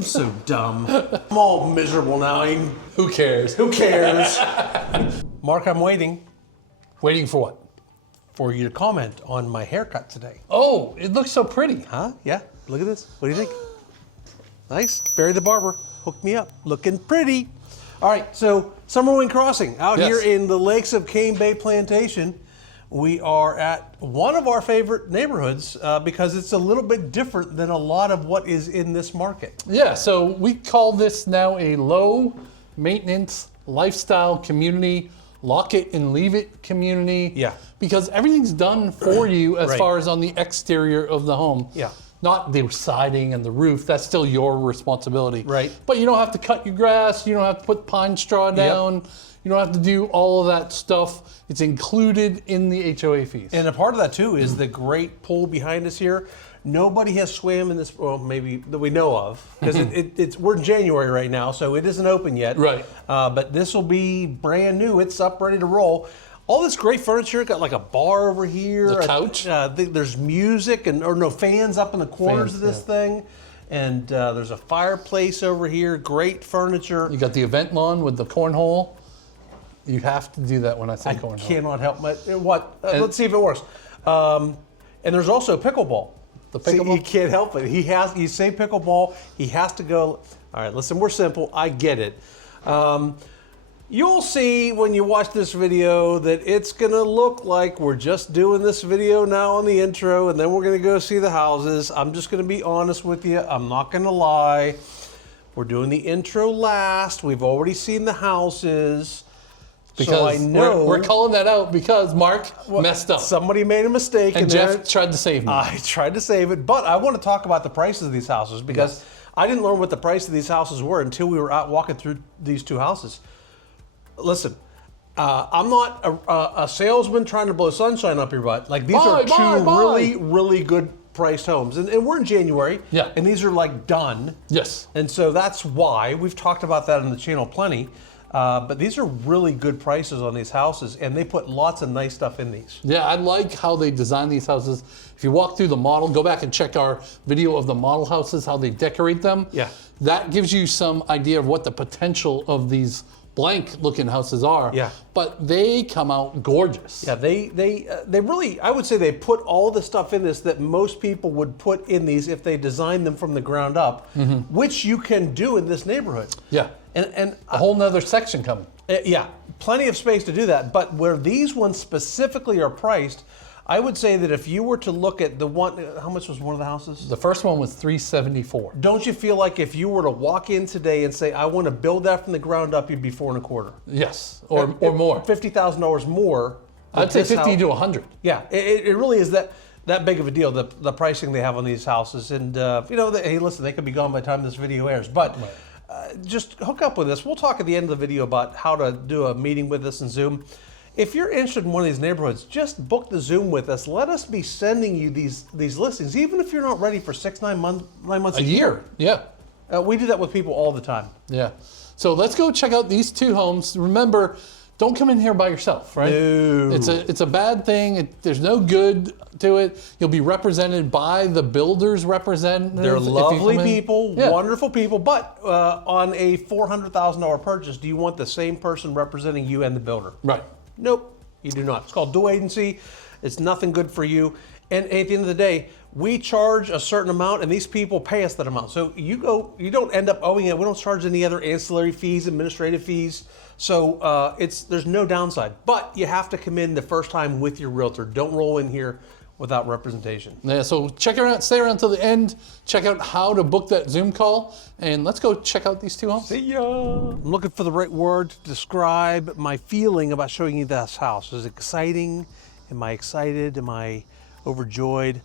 I'm so dumb. I'm all miserable now. Who cares? Who cares? Mark, I'm waiting. Waiting for what? For you to comment on my haircut today. Oh, it looks so pretty. Huh? Yeah. Look at this. What do you think? Nice. Barry the barber hooked me up. Looking pretty. All right. So Summerwind Crossing out here in the lakes of Cane Bay Plantation. We are at one of our favorite neighborhoods because it's a little bit different than a lot of what is in this market. Yeah. So we call this now a low maintenance lifestyle community. Lock it and leave it community. Yeah. Because everything's done for you as far as on the exterior of the home. Yeah. Not the siding and the roof. That's still your responsibility. Right. But you don't have to cut your grass. You don't have to put pine straw down. Yep. You don't have to do all of that stuff. It's included in the HOA fees. And a part of that too is the great pool behind us here. Nobody has swam in this, well, maybe that we know of, because we're in January right now, so it isn't open yet. Right. But this will be brand new. It's up, ready to roll. All this great furniture. Got like a bar over here. The couch. There's music fans up in the corners of this thing, and there's a fireplace over here. Great furniture. You got the event lawn with the cornhole. You have to do that when I say cornhole. I cannot help my let's see if it works. And there's also pickleball. The pickleball? See, he can't help it. You say pickleball, he has to go. All right, listen, we're simple. I get it. You'll see when you watch this video that it's going to look like we're just doing this video now on the intro, and then we're going to go see the houses. I'm just going to be honest with you. I'm not going to lie. We're doing the intro last. We've already seen the houses. Because so I know we're calling that out because Mark messed up. Somebody made a mistake. And Jeff tried to save me. I tried to save it, but I want to talk about the prices of these houses because I didn't learn what the price of these houses were until we were out walking through these two houses. Listen, I'm not a salesman trying to blow sunshine up your butt. Like these are two really, really good priced homes. And we're in January. Yeah. And these are like done. Yes. And so that's why we've talked about that on the channel plenty. But these are really good prices on these houses, and they put lots of nice stuff in these. Yeah, I like how they design these houses. If you walk through the model, go back and check our video of the model houses, how they decorate them. Yeah. That gives you some idea of what the potential of these blank-looking houses are. Yeah. But they come out gorgeous. Yeah, they really, I would say they put all the stuff in this that most people would put in these if they designed them from the ground up, which you can do in this neighborhood. Yeah. And a whole nother section coming. Yeah, plenty of space to do that. But where these ones specifically are priced, I would say that if you were to look at the one, how much was one of the houses? The first one was $374. Don't you feel like if you were to walk in today and say, I want to build that from the ground up, you'd be $4.25? Yes, or more. $50,000 more. I'd say 50 to 100. Yeah, it really is that big of a deal, the pricing they have on these houses. And, hey, listen, they could be gone by the time this video airs. But just hook up with us. We'll talk at the end of the video about how to do a meeting with us in Zoom. If you're interested in one of these neighborhoods, just book the Zoom with us. Let us be sending you these listings, even if you're not ready for 9 months a year. Yeah. We do that with people all the time. Yeah. So let's go check out these two homes. Remember, don't come in here by yourself, right? No. It's a bad thing. There's no good to it. You'll be represented by the builder's representative. They're lovely people, wonderful people, but on a $400,000 purchase, do you want the same person representing you and the builder? Right. Nope, you do not. It's called dual agency. It's nothing good for you. And at the end of the day, we charge a certain amount, and these people pay us that amount. So you don't end up owing it. We don't charge any other ancillary fees, administrative fees. So there's no downside. But you have to come in the first time with your realtor. Don't roll in here without representation. Yeah, so check it out, stay around till the end, check out how to book that Zoom call, and let's go check out these two homes. See ya. I'm looking for the right word to describe my feeling about showing you this house. Is it exciting? Am I excited? Am I overjoyed?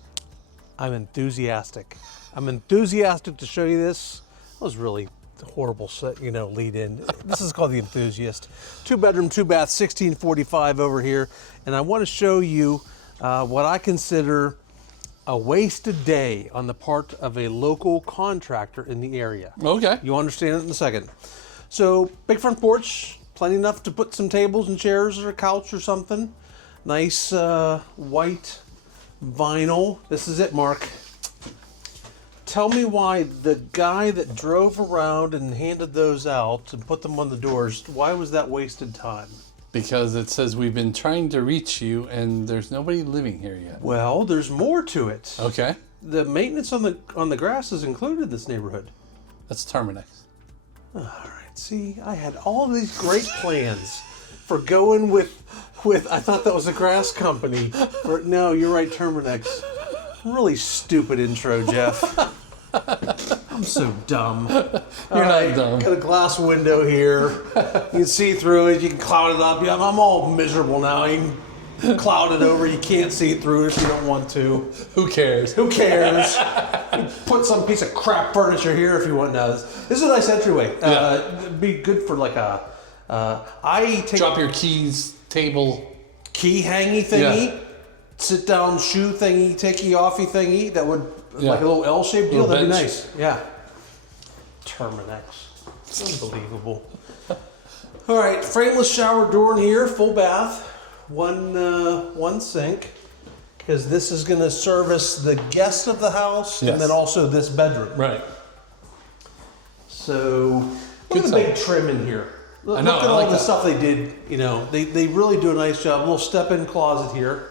I'm enthusiastic. I'm enthusiastic to show you this. That was really horrible lead in. This is called the Enthusiast. 2-bedroom, 2-bath, 1645 over here. And I want to show you what I consider a wasted day on the part of a local contractor in the area. Okay. You'll understand it in a second. So, big front porch, plenty enough to put some tables and chairs or a couch or something. Nice white vinyl. This is it, Mark. tell me why the guy that drove around and handed those out and put them on the doors, why was that wasted time? Because it says we've been trying to reach you and there's nobody living here yet. Well, there's more to it. Okay. The maintenance on the grass is included in this neighborhood. That's Terminix. All right. See, I had all these great plans for going with. I thought that was a grass company. No, you're right, Terminix. Really stupid intro, Jeff. I'm so dumb. You're not dumb. Got a glass window here. You can see through it. You can cloud it up. Yeah, I'm all miserable now. You can cloud it over. You can't see through it if you don't want to. Who cares? Who cares? You put some piece of crap furniture here if you want. No, this is a nice entryway. It'd be good for like a. I take Drop your keys, table. key hangy thingy. Yeah. Sit down shoe thingy, takey offy thingy. That would like a little L-shaped deal. That'd be nice. Yeah. Terminix. Unbelievable. All right, frameless shower door in here, full bath, one sink, because this is going to service the guest of the house and then also this bedroom. Right. So look at the big trim in here. Look at all the stuff they did. You know, they really do a nice job. A little step-in closet here.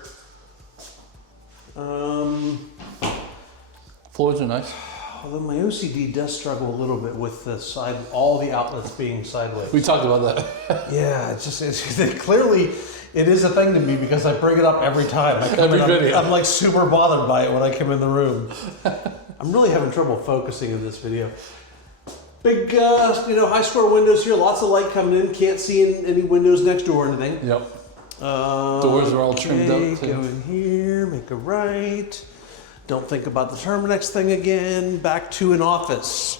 Floors are nice. Although my OCD does struggle a little bit with the side, all the outlets being sideways. We talked about that. Yeah, it's clearly it is a thing to me because I bring it up every time. Every video. I'm like super bothered by it when I come in the room. I'm really having trouble focusing in this video. Big, high square windows here. Lots of light coming in. Can't see any windows next door or anything. Yep. Doors are all trimmed up too. Go in here, make a right. Don't think about the Terminix thing again. Back to an office.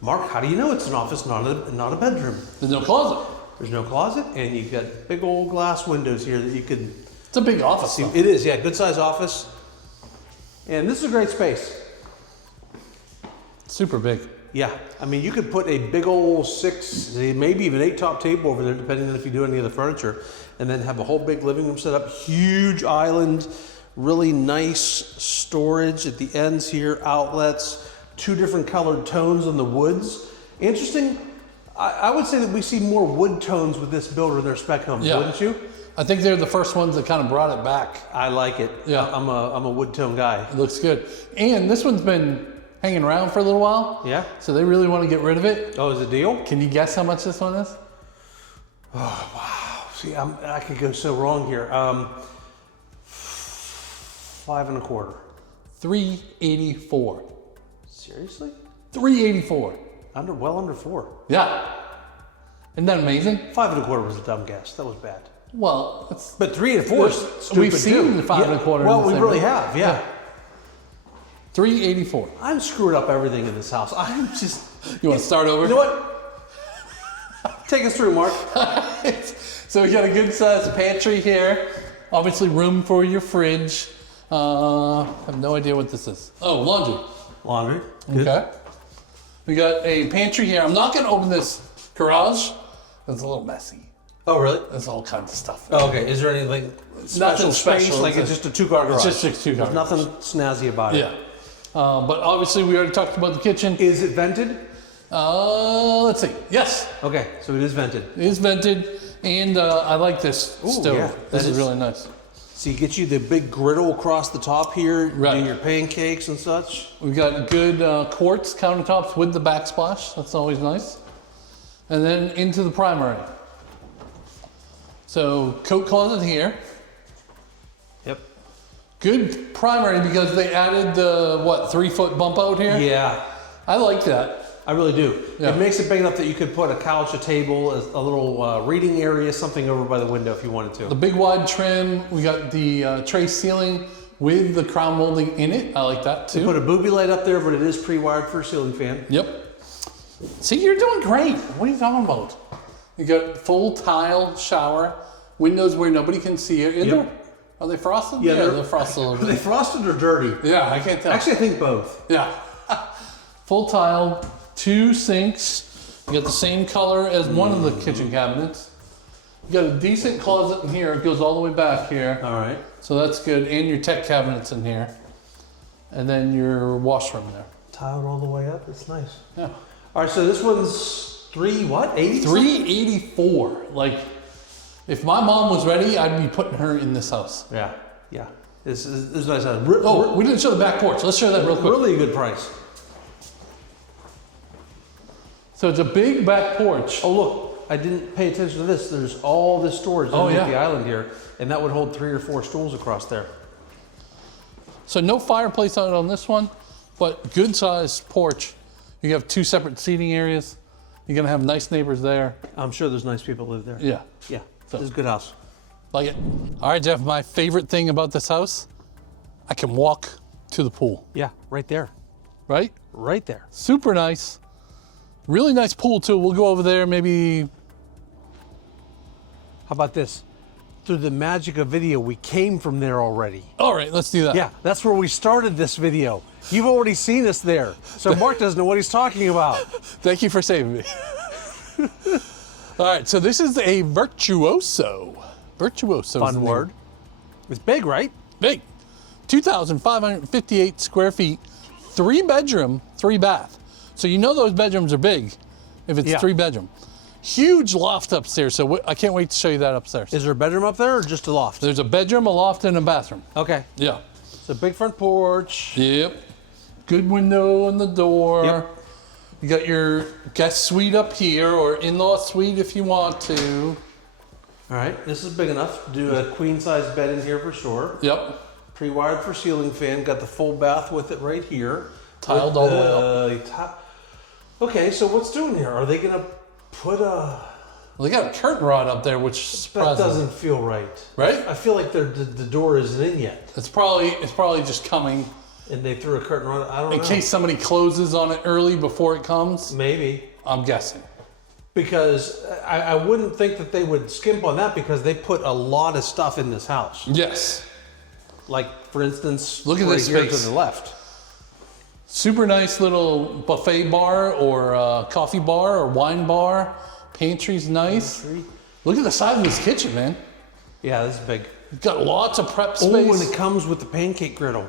Mark, how do you know it's an office, not a bedroom? There's no closet. There's no closet, and you've got big old glass windows here that you can. It's a big office. See, it is, yeah, good size office. And this is a great space. Super big. Yeah, I mean, you could put a big old 6, maybe even 8 top table over there, depending on if you do any of the furniture, and then have a whole big living room set up, huge island, really nice storage at the ends here, outlets, 2 different colored tones on the woods. Interesting, I would say that we see more wood tones with this builder in their spec homes, wouldn't you? I think they're the first ones that kind of brought it back. I like it. Yeah. I'm a wood tone guy. It looks good. And this one's been hanging around for a little while. Yeah. So they really want to get rid of it. Oh, is it a deal? Can you guess how much this one is? Oh, wow. See, I could go so wrong here. 5 1/4. $384. Seriously? $384. Well under 4. Yeah. Isn't that amazing? 5 1/4 was a dumb guess. That was bad. Well, it's, But 3 and 4 is stupid we've seen too. the 5 1/4. Well, we really have. Yeah. $384. I'm screwing up everything in this house. I'm just. You want to start over? You know what? Take us through, Mark. So we got a good sized pantry here. Obviously, room for your fridge. I have no idea what this is. Oh, laundry. Laundry. Good. Okay. We got a pantry here. I'm not going to open this garage. It's a little messy. Oh, really? There's all kinds of stuff. Oh, okay. Is there anything Nothing space? special. Like it's just a 2-car garage? It's just a 2-car There's nothing snazzy about it. Yeah. But obviously, we already talked about the kitchen. Is it vented? Let's see. Yes. Okay, so it is vented. It is vented. And I like this stove. Yeah, This is really nice. So you get you the big griddle across the top here, Right. do your pancakes and such. We've got good quartz countertops with the backsplash. That's always nice. And then into the primary. So coat closet here. Yep. Good primary because they added the, 3-foot bump out here? Yeah, I like that. I really do. Yeah. It makes it big enough that you could put a couch, a table, a little reading area, something over by the window if you wanted to. The big wide trim. We got the tray ceiling with the crown molding in it. I like that too. You put a booby light up there, but it is pre-wired for a ceiling fan. Yep. See, you're doing great. What are you talking about? You got full tile shower, windows where nobody can see it. Are they frosted? Yeah, they're frosted a little Are they bit. frosted or dirty? Yeah, I can't tell. Actually, I think both. Yeah. Full tile, 2 sinks. You got the same color as one of the kitchen cabinets. You got a decent closet in here. It goes all the way back here. All right. So that's good. And your tech cabinets in here. And then your washroom there. Tiled all the way up. It's nice. Yeah. All right, so this one's 380? 384. Like, if my mom was ready, I'd be putting her in this house. Yeah, yeah. This is nice. We didn't show the back porch. Let's show that real quick. Really good price. So it's a big back porch. Oh, look, I didn't pay attention to this. There's all this storage underneath the island here, and that would hold 3 or 4 stools across there. So no fireplace on this one, but good sized porch. You have 2 separate seating areas. You're gonna have nice neighbors there. I'm sure there's nice people live there. Yeah. Yeah, So- this is a good house. Like it. All right, Jeff, my favorite thing about this house, I can walk to the pool, Yeah, right there. right? Right there. Super nice. Really nice pool too. We'll go over there maybe. How about this? Through the magic of video, we came from there already. All right, let's do that. Yeah, that's where we started this video. You've already seen us there. So Mark doesn't know what he's talking about. Thank you for saving me. All right, so this is a Virtuoso. Virtuoso. Fun word. It's big, right? Big. 2,558 square feet, 3 bedroom, 3 bath. So you know those bedrooms are big if it's 3 bedroom. Huge loft upstairs, so I can't wait to show you that upstairs. Is there a bedroom up there or just a loft? There's a bedroom, a loft, and a bathroom. Okay. Yeah. It's a big front porch. Yep. Good window on the door. Yep. You got your guest suite up here, or in-law suite if you want to. All right, this is big enough to do a queen-size bed in here for sure. Yep. Pre-wired for ceiling fan. Got the full bath with it right here. Tiled all the way up. Okay, so what's doing here? Are they gonna put a? Well, they got a curtain rod up there, which That surprises me. doesn't feel right. Right? I feel like the door isn't in yet, It's probably just coming and they threw a curtain on it. I don't know. in case somebody closes on it early before it comes. Maybe. I'm guessing. Because I wouldn't think that they would skimp on that because they put a lot of stuff in this house. Yes. Like, for instance, Look at right this here space. to the left. Super nice little buffet bar or coffee bar or wine bar. Pantry's nice. Pantry. Look at the size of this kitchen, man. Yeah, this is big. You've got lots of prep Oh, and space. it comes with the pancake griddle.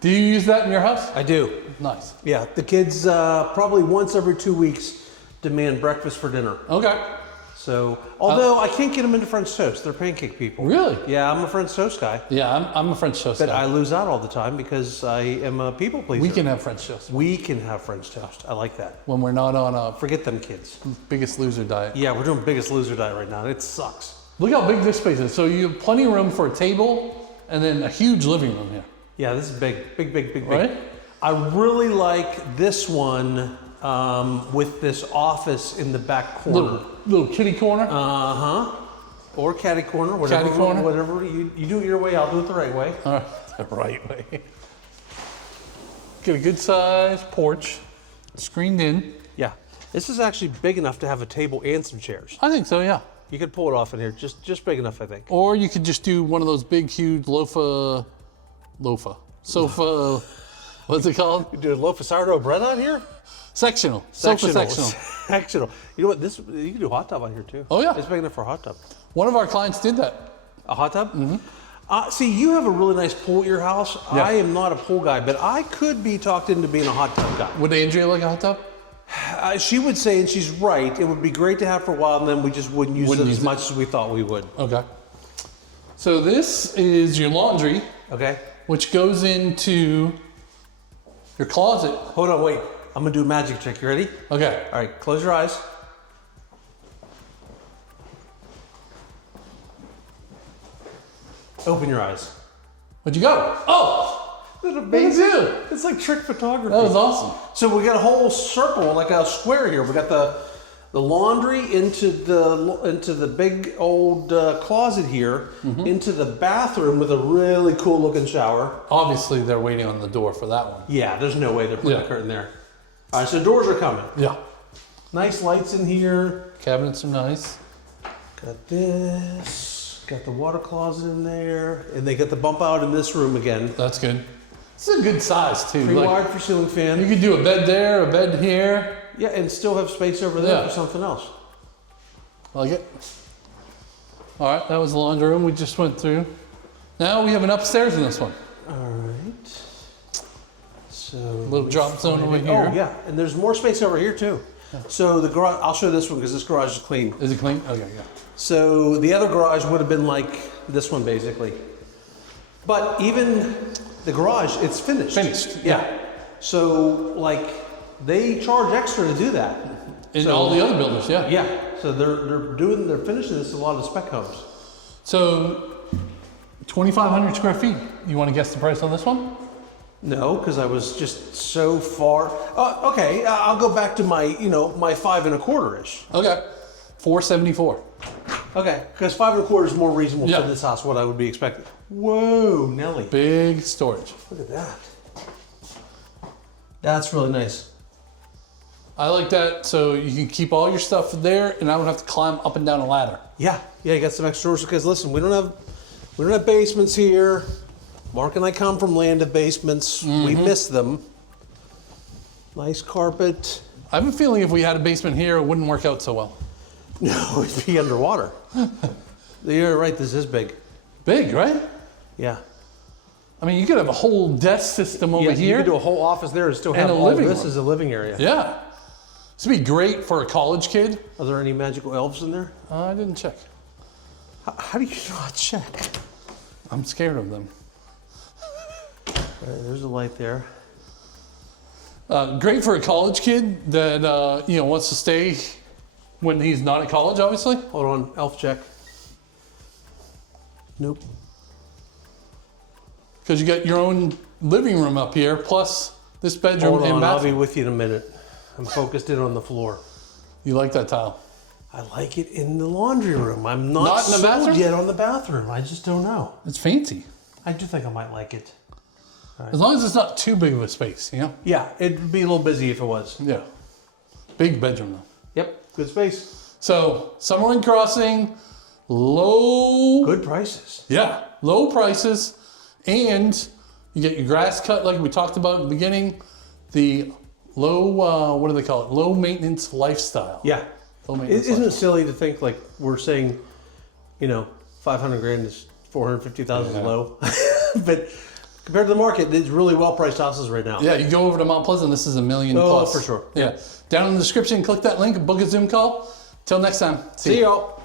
Do you use that in your house? I do. Nice. Yeah, the kids probably once every 2 weeks demand breakfast for dinner. Okay. So, although I can't get them into French toast, they're pancake people. Really? Yeah, I'm a French toast guy, Yeah, I'm a French toast but guy. I lose out all the time because I am a people pleaser. We can have French toast We can have French toast. I like that. when we're not on a Forget them kids. Biggest Loser diet. Yeah, we're doing Biggest Loser diet right now. It sucks. Look how big this space is. So you have plenty of room for a table and then a huge living room here. Yeah, this is big, big, big, big, big. Right? I really like this one with this office in the back corner. Little kitty corner. Or catty corner, whatever. Catty corner? Whatever you do it your way, I'll do it the right way. All right, the right way. Get a good sized porch, screened in. Yeah, this is actually big enough to have a table and some chairs. I think so, yeah. You could pull it off in here, just big enough, I think. Or you could just do one of those big, huge sofa. What's it called? You do a loaf of sourdough bread on here? Sectional. Sofa sectional. Sectional. You know what? This you can do a hot tub on here too. Oh, yeah. It's big enough for a hot tub. One of our clients did that. A hot tub? Mm-hmm. See, you have a really nice pool at your house. Yeah. I am not a pool guy, but I could be talked into being a hot tub guy. Would Andrea like a hot tub? She would say, and she's right, it would be great to have for a while, and then we just wouldn't use it as much as we thought we would. Okay. So this is your laundry, Okay? which goes into your closet. Hold on, wait. I'm gonna do a magic trick. You ready? Okay. All right, close your eyes. Open your eyes. Where'd you go? Oh! Isn't it Me amazing? too. It's like trick photography. That was awesome. So we got a whole circle, like a square here. We got the laundry into the big old closet here, into the bathroom with a really cool looking shower. Obviously, they're waiting on the door for that one. Yeah, there's no way they're putting Yeah. a curtain there. All right, so doors are coming. Yeah. Nice lights in here. Cabinets are nice. Got this. Got the water closet in there, and they got the bump out in this room again. That's good. It's a good size, too. Pre-wired for ceiling fan. You could do a bed there, a bed here. Yeah, and still have space over there Yeah. for something else. Like it. All right, that was the laundry room we just went through. Now we have an upstairs in this one. All right. So Little drop zone over here. Oh yeah, and there's more space over here too. So the garage, I'll show this one because this garage is clean. Is it clean? Okay, yeah. So the other garage would have been like this one basically. But even the garage, it's finished. Finished, Yeah. So like they charge extra to do that. In So- all the other builders, yeah. Yeah. So they're finishing this in a lot of spec homes. So 2,500 square feet. You want to guess the price on this one? No, because I was just so far. Okay, I'll go back to my, my 5 1/4-ish. Okay. 474. Okay, because 5 1/4 is more reasonable Yeah. for this house, what I would be expecting. Whoa, Nelly. Big storage. Look at that. That's really nice. I like that so you can keep all your stuff there and I don't have to climb up and down a ladder. Yeah, you got some extra storage because listen, we don't have basements here. Mark and I come from land of basements. We miss them. Nice carpet. I have a feeling if we had a basement here, it wouldn't work out so well. No, it'd be underwater. You're right, this is big. Big, right? Yeah. I mean, you could have a whole desk system over Yeah, you here. could do a whole office there and still have a all living this room. as a living area. Yeah. This would be great for a college kid. Are there any magical elves in there? I didn't check. How do you not check? I'm scared of them. All right, there's a light there. Great for a college kid that wants to stay when he's not at college, obviously. Hold on, elf check. Nope. Because you got your own living room up here, plus this bedroom Hold and on, I'll be bathroom. with you in a minute. I'm focused in on the floor. You like that tile? I like it in the laundry room. I'm not, Not in the sold bathroom? yet on the bathroom. I just don't know. It's fancy. I do think I might like it. As long as it's not too big of a space, Yeah, it'd be a little busy if it was. Yeah. Big bedroom though. Yep, good space. So, Summerwind Crossing, low. Good prices. Yeah, low prices. And you get your grass cut like we talked about at the beginning. The low, what do they call it? Low maintenance lifestyle. Yeah. Low maintenance Isn't it lifestyle. silly to think like we're saying, 500 grand is 450,000 is low, but compared to the market, it's really well priced houses right now. Yeah, you go over to Mount Pleasant, this is $1 million Oh, plus. for sure. Yeah. Down in the description, click that link, book a Zoom call. Till next time. See y'all.